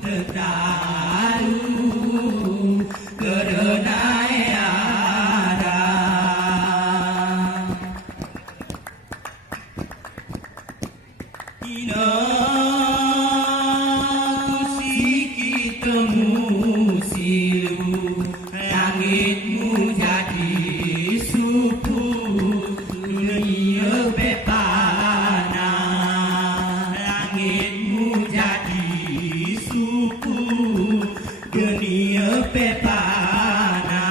tertalu kerenai arah Ina kusi ketemu silu langitmu jadi suku dunia bepana langitmu jadi suku dunia bepana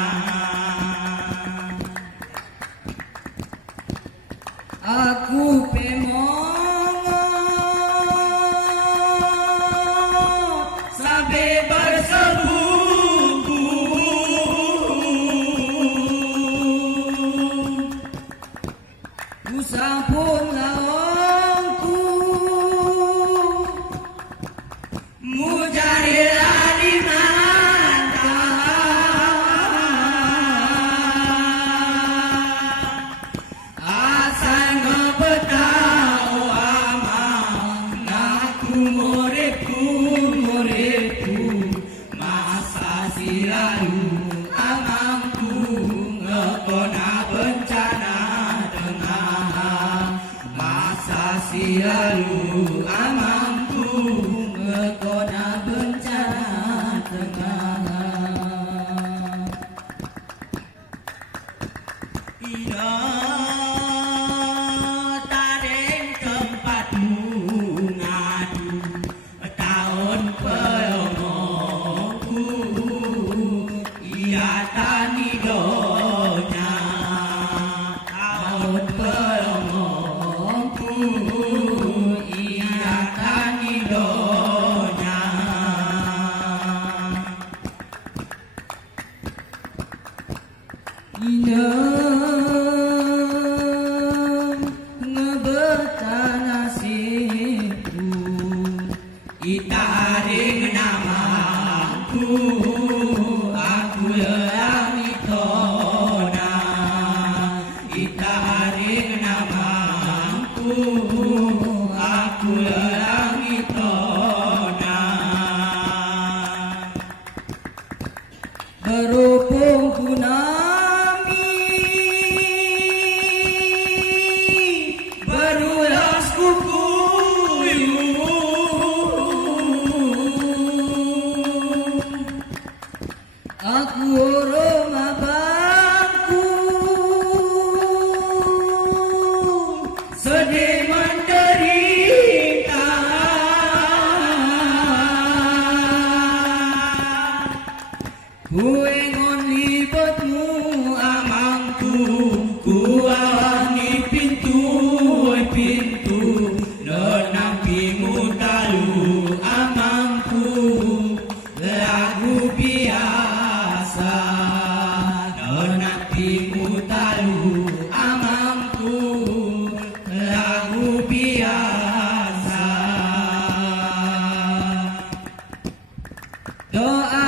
aku pemongo sampai bersekutu Usapun lawanku mujahirah di mata asal ngebetau amang naku muridku masa silalu amangku ngekona bencana silalu amangku ngekona bencana tengah Ina taring tempatmu ngadu tahun pelongku ia tani donya tahun pelongku ia tani donya Ina ngebeta nasibku itaring namaku aku lelangi tona itaring namaku aku lelangi tona berhubung kunami berulas kuku aku orang abangku sedih menderita kuengon libetmu amangku kuawangi pintu nenampimu talu amangku lagu biasa nenampimu talu amangku lagu biasa doa